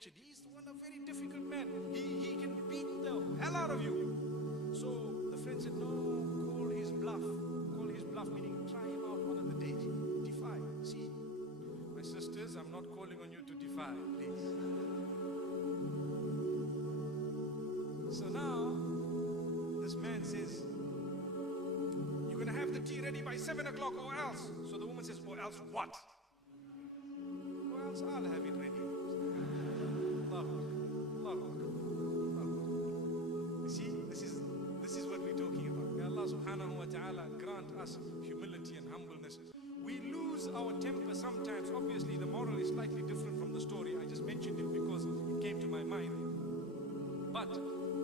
natured. He's one a very difficult man. He can beat the hell out of you. So the friend said, no, call his bluff. Call his bluff, meaning try him out one of the days. Defy. See, my sisters, I'm not calling on you to defy, please. So now, this man says, you're going to have the tea ready by 7 o'clock or else. So the woman says, or else what? Or else I'll have it ready. You see, this is what we're talking about. May Allah subhanahu wa ta'ala grant us humility and humbleness. We lose our temper sometimes. Obviously the moral is slightly different from the story. I just mentioned it because it came to my mind. But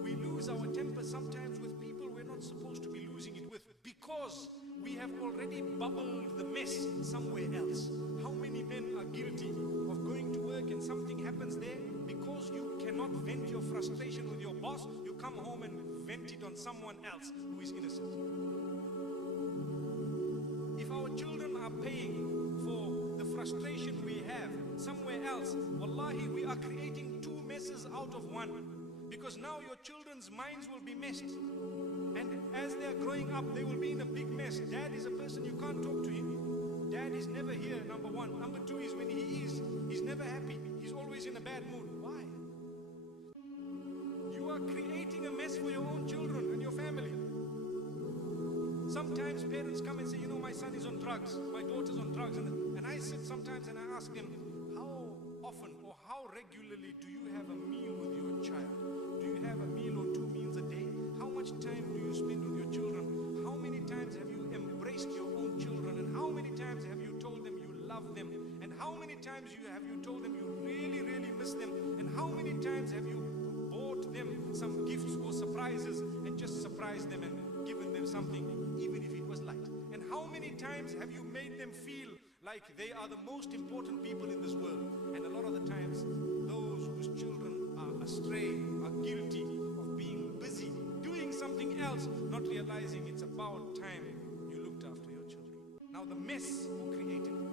we lose our temper sometimes with people we're not supposed to be losing it with, because we have already bubbled the mess somewhere else. How many men are guilty of going to work and something happens there? Because you cannot vent your frustration with your boss, you come home and vent it on someone else who is innocent. If our children are paying for the frustration we have somewhere else, wallahi, we are creating two messes out of one. Because now your children's minds will be messed. And as they are growing up, they will be in a big mess. Dad is a person you can't talk to him. Dad is never here, number one. Number two is when he is, he's never happy. He's always in a bad mood. Why? You are creating a mess for your own children and your family. Sometimes parents come and say, you know, my son is on drugs, my daughter's on drugs. And I sit sometimes and I ask them, how often or how regularly do you have a meal with your child? Do you have a meal or 2 meals a day? How much time do you spend with your children? How many times have you embraced your own children? And how many times have you told them you love them? And how many times have you told them you really, really miss them? And how many times have you bought them some gifts or surprises and just surprised them and given them something, even if it was light? And how many times have you made them feel like they are the most important people in this world? And a lot of the times, those whose children are astray are guilty of being busy, doing something else, not realizing it's about time you looked after your children. Now the mess who created it.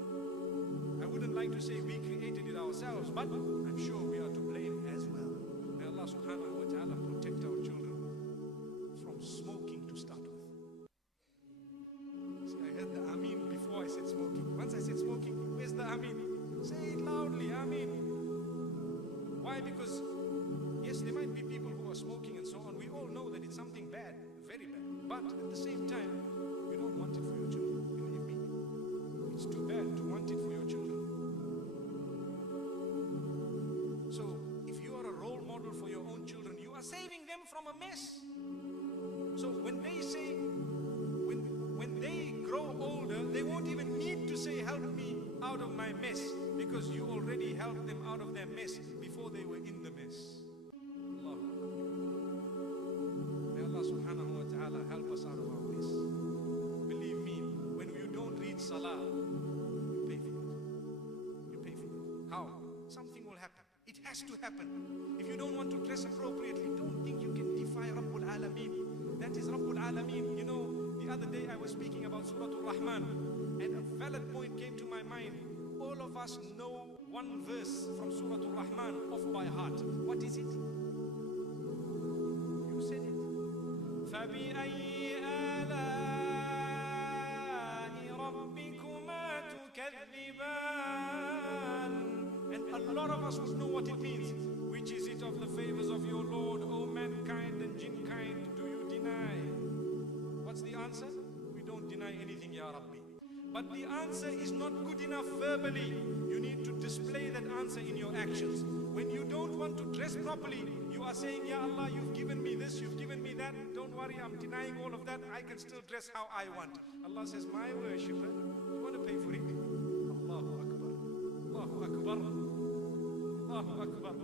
I wouldn't like to say we created it ourselves, but I'm sure we are to blame as well. May Allah subhanahu wa ta'ala protect our children from smoking to start with. See, I heard the Ameen before I said smoking. Once I said smoking, where's the Ameen? Say it loudly, Ameen. Why? Because yes, there might be people who are smoking and so on. We all know that it's something bad, very bad. But at the same time, you don't want it for your children. Believe me. It's too bad to want it for your children. So, if you are a role model for your own children, you are saving them from a mess. So when they say, when they grow older, they won't even need to say, help me out of my mess, because you already helped them out of their mess before they were in the mess. May Allah subhanahu wa ta'ala help us out of our mess. Believe me, when you don't read salah, you pay for it. You pay for it. How? Something will happen. It has to happen. If you don't want to dress appropriately, don't think you can defy Rabbul Alameen. That is Rabbul Alameen. You know, the other day I was speaking about Surah Al-Rahman, and a valid point came to my mind. All of us know one verse from Surah Al-Rahman off by heart. What is it? You said it. فَبِأَيِّ آلَاءِ رَبِّكُمَا تُكَذِّبَانِ. And a lot of us would know what it means. Which is it of the favors of your Lord, O mankind and jinn kind, do you deny? What's the answer? We don't deny anything, Ya Rabbi. But the answer is not good enough verbally. You need to display that answer in your actions. When you don't want to dress properly, you are saying, Ya Allah, you've given me this, you've given me that. Don't worry, I'm denying all of that. I can still dress how I want. Allah says, my worshipper, you want to pay for it? Allahu Akbar. Allahu Akbar. Allahu Akbar.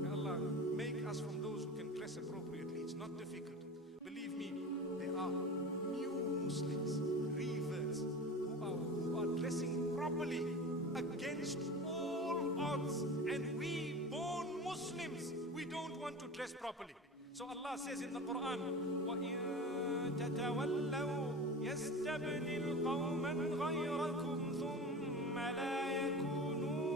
May Allah make us from those who can dress appropriately. It's not difficult. Believe me, there are new Muslims, reverts, who are dressing properly against all odds. And we, born Muslims, we don't want to dress properly. So Allah says in the Quran, وَإِن تَتَوَلَّوْا يَسْتَبْدِلْ قَوْمًا غَيْرَكُمْ ثُمَّ لَا يَكُونُوا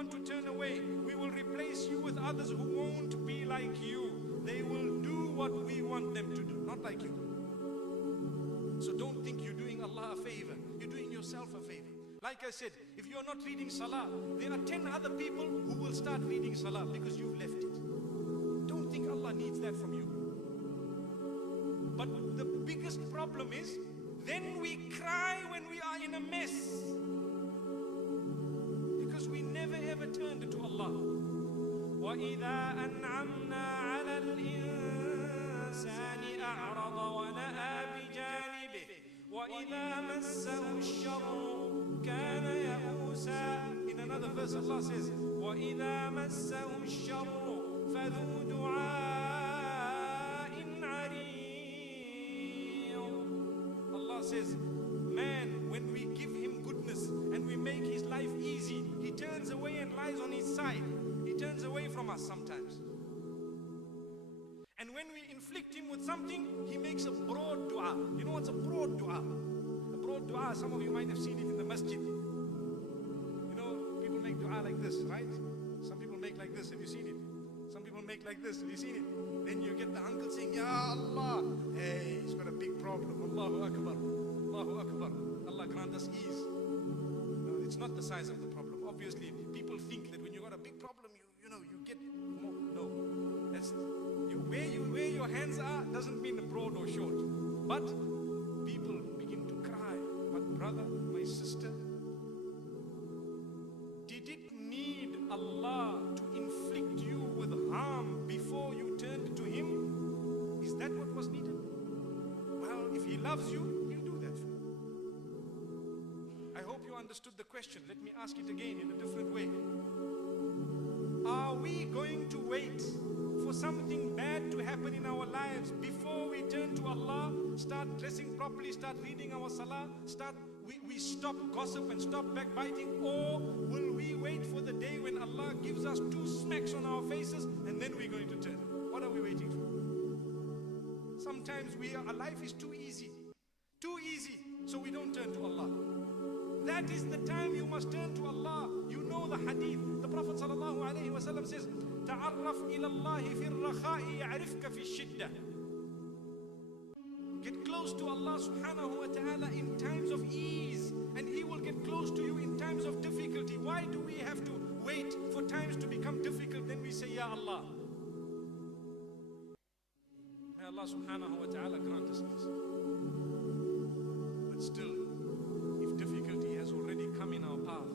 want to turn away, we will replace you with others who won't be like you. They will do what we want them to do, not like you. So don't think you're doing Allah a favor. You're doing yourself a favor. Like I said, if you're not reading salah, there are 10 other people who will start reading salah because you've left it. Don't think Allah needs that from you. But the biggest problem is, then we cry when we are in a mess. Because we never ever turned to Allah. وَإِذَا أَنْعَمْنَا عَلَى الْإِنسَانِ أَعْرَضَ وَنَأَى بِجَانِبِهِ وَإِذَا مَسَّهُ الشَّرُّ كَانَ يَئُوسًا. In another verse Allah says, وَإِذَا مَسَّهُ الشَّرُّ فَذُو دُعَاءٍ عَرِيضٍ. Allah says, man, when we give him goodness and we make his life easy, he turns away and lies on his side. He turns away from us sometimes. And when we inflict him with something, he makes a broad dua. You know what's a broad dua? A broad dua, some of you might have seen it in the masjid. You know, people make dua like this, right? Some people make like this. Have you seen it? Some people make like this. Have you seen it? Then you get the uncle saying, Ya Allah. Hey, he's got a big problem. Allahu Akbar. Allahu Akbar. Allah grant us ease. No, it's not the size of the problem. Obviously, people think that when you got a big problem, you get more. No. That's where your hands are doesn't mean broad or short. But people begin to cry. But brother, my sister, did it need Allah to inflict you with harm before you turned to Him? Is that what was needed? Well, if He loves you, He'll do that for you. I hope you understood the question. Let me ask it again in a different way. Are we going to wait for something bad to happen in our lives before we turn to Allah, start dressing properly, start reading our salah, we stop gossip and stop backbiting? Or will we wait for the day when Allah gives us 2 smacks on our faces and then we're going to turn? What are we waiting for? Sometimes our life is too easy, so we don't turn to Allah. That is the time you must turn to Allah. You know the hadith. The Prophet ﷺ says, تَعَرَّفْ إِلَى اللَّهِ فِي الرَّخَاءِ يَعْرِفْكَ فِي الشِّدَّةِ. Get close to Allah subhanahu wa ta'ala in times of ease, and He will get close to you in times of difficulty. Why do we have to wait for times to become difficult, then we say, Ya Allah? May Allah subhanahu wa ta'ala grant us this. But still, if difficulty has already come in our path,